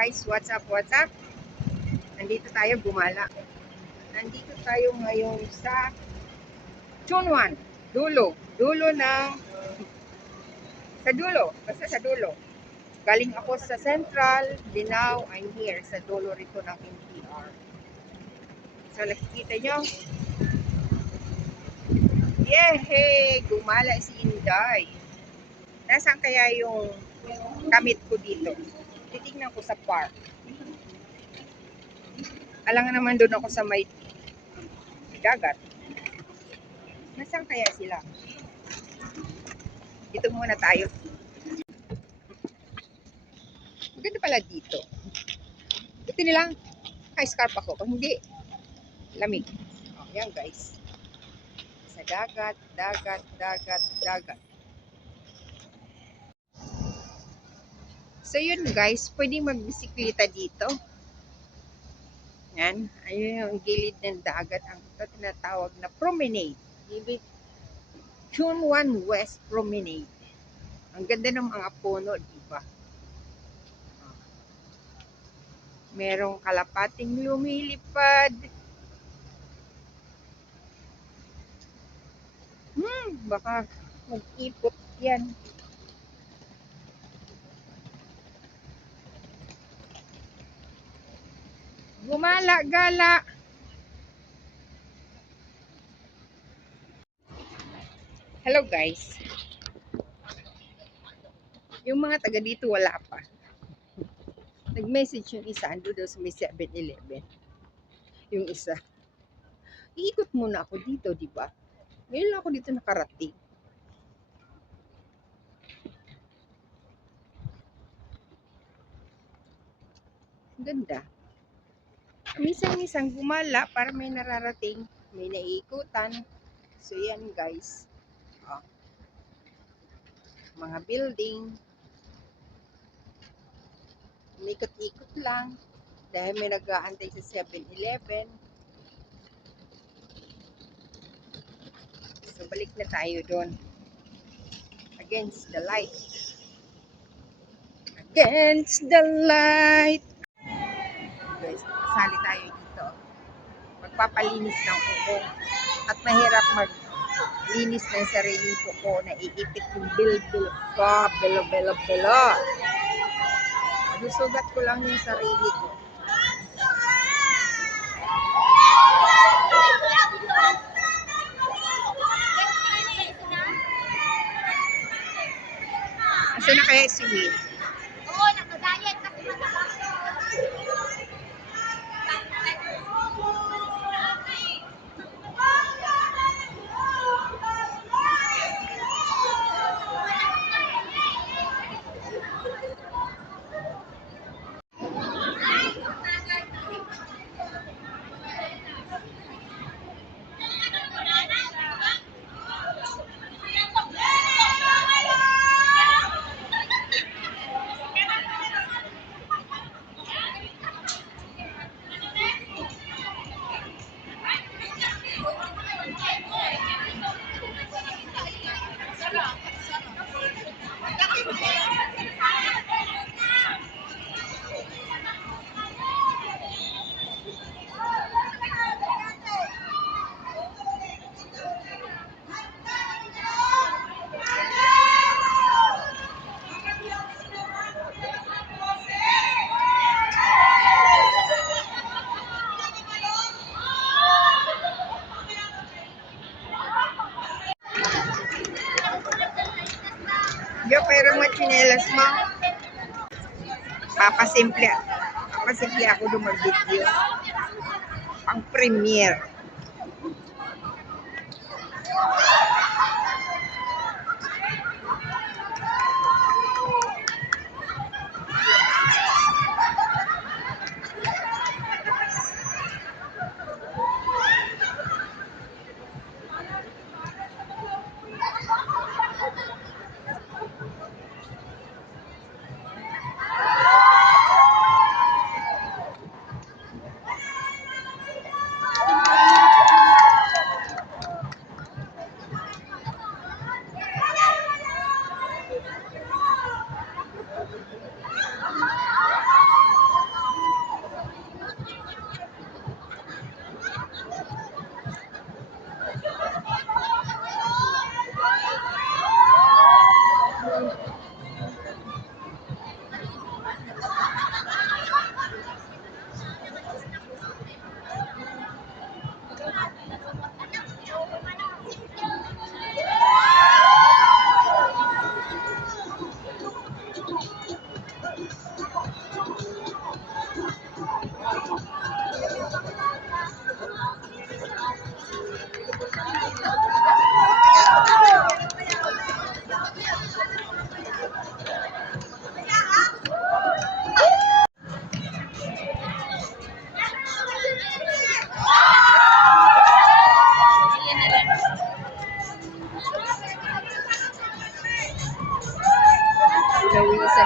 guys, what's up, what's up? Nandito tayo gumala. Nandito tayo ngayon sa Chunwan, dulo. Basta sa dulo. Galing ako sa Central, now I'm here sa dulo rito ng NTR. So nakikita nyo, yehey, gumala si Inday. Nasaan kaya yung kamit ko dito? Titignan ko sa park. Alangan naman doon ako sa may dagat. Nasaan kaya sila? Dito muna tayo. Maganda pala dito. Buti nilang ka-scarf ako. Kung hindi, lamig. Oh, yan guys. Sa dagat. So yun guys, pwede magbisikleta dito. Yan. Ayun yung gilid ng dagat. Ang ito tinatawag na promenade. Chunwan West Promenade. Ang ganda ng mga puno, diba? Merong kalapating lumilipad. Baka mag-ipot yan. Gumala-gala. Hello guys. Yung mga taga dito wala pa. Nag-message yung isa, ando daw sa may 7-Eleven. Yung isa. Iikot muna ako dito, di ba? Ngayon lang ako dito nakarating. Ganda. Minsan-minsan gumala para may nararating, may naiikutan. So yan guys. Oh. Mga building. Umikot-ikot lang. Dahil may nag-aantay sa 7-Eleven. So balik na tayo doon. Against the light. Against the light. Guys, kasali tayo dito. Magpapalinis ng kuko. At mahirap maglinis ng sariling kuko na iipit yung bil-bil ko. Belo. Susugat ko lang yung sarili ko. Asa na kaya si Will? Oo, nakadayet kasi Yo, pero mga chinelas mo. Papasimple ako doon mag-video. Pang premiere.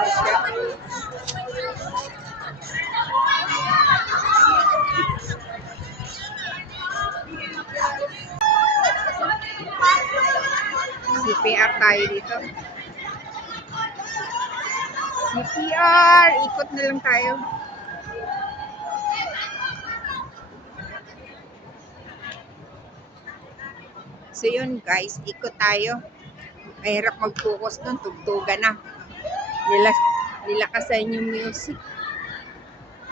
ano siya. CPR tayo dito. CPR! Ikot na lang tayo. So yun guys, ikot tayo. Mahirap mag-focus dun, tugtugan na. Nilakasan yung music.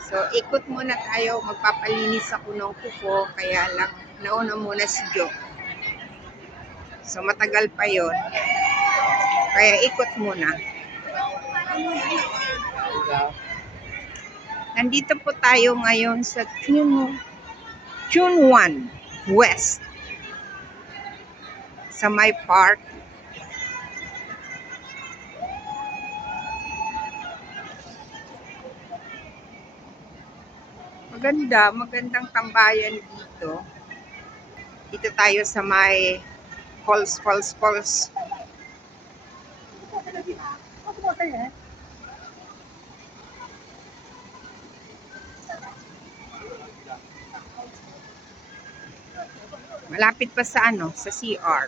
So ikot muna tayo, magpapalinis ako ng kuko, kaya lang nauna muna si Jo. So matagal pa yon, kaya ikot muna. Nandito po tayo ngayon sa Chunwan West. Sa may park. Magandang tambayan dito. Dito tayo sa may falls. Malapit pa sa sa CR.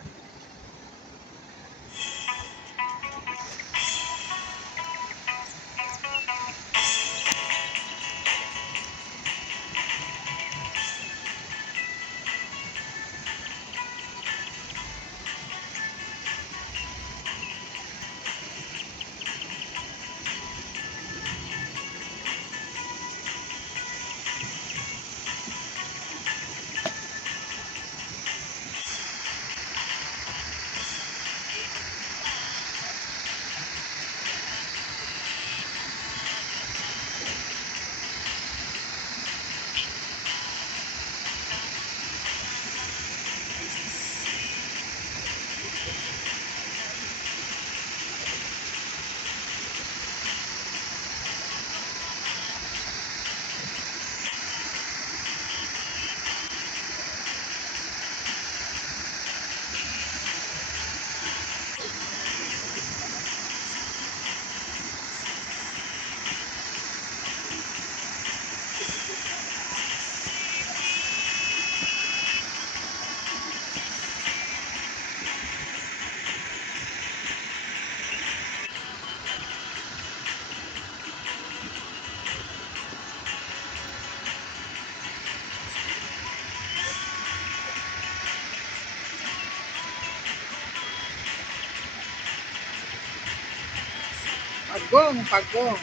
Pagong.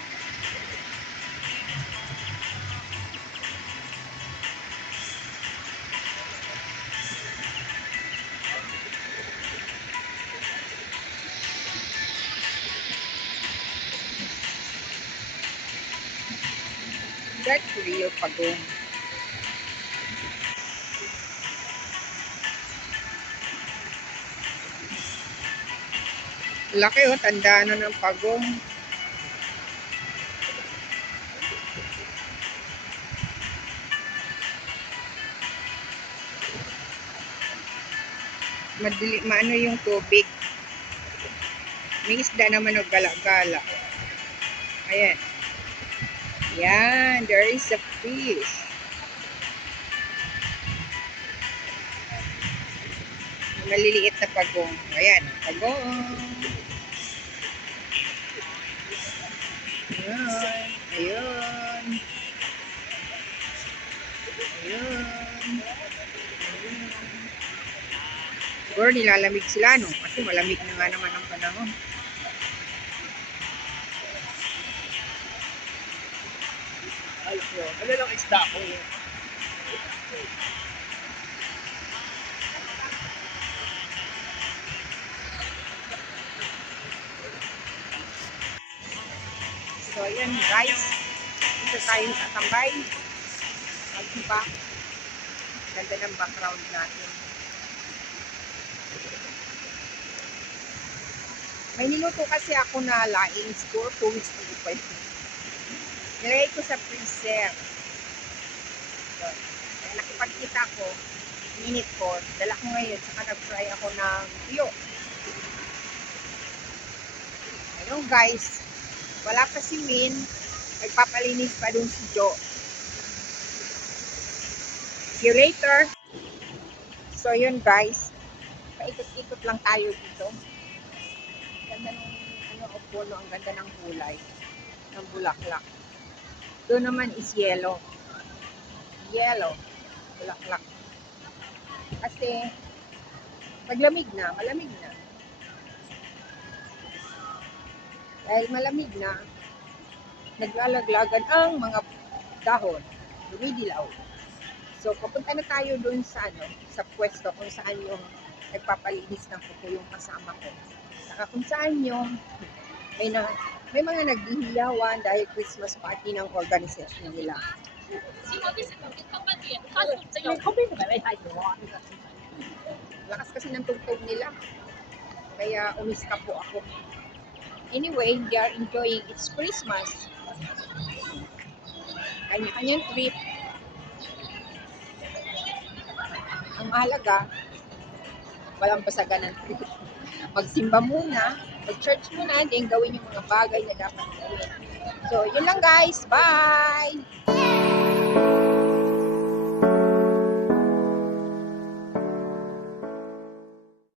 That's real pagong. Laki tanda na ng pagong. Maano yung tubig. May isda naman gala-gala. Ayan. Yan, there is a fish. Maliliit na pagong. Ayan, pagong. Ayan, ayun. Siguro nilalamig sila, no? Kasi malamig na nga naman ang panahon. Ano lang isda ko? So, ayan guys. Dito tayo sa tambay. Diba? Ganda ng background natin. May niluto kasi ako na laing score. 2 weeks ago pa yun. Nilagay ko sa freezer. So, nakipagkita ko. Minute ko. Dala ko ngayon. Saka nag-fry ako ng tuyo. Ayun guys. Wala pa si Min. Nagpapalinis pa dun si Jo. See you later. So yun guys. Paikot-ikot lang tayo dito. Ganda ng puno, ang ganda ng kulay ng bulaklak. Doon naman is yellow. Yellow. Bulaklak. Kasi maglamig na, malamig na. Dahil malamig na, naglalaglagan ang mga dahon. Dumidilaw. So, papunta na tayo doon sa sa pwesto kung saan yung nagpapalinis ng kuko yung kasama ko. Saka kung saan yung may mga naghihiyawan dahil Christmas party ng organisasyon nila. Lakas kasi ng tugtog nila. Kaya umista po ako. Anyway, they are enjoying its Christmas. Kanya-kanyang trip. Ang mahalaga, walang basagan ng trip. Magsimba muna, mag-church muna, then gawin yung mga bagay na dapat gawin. So, yun lang guys. Bye!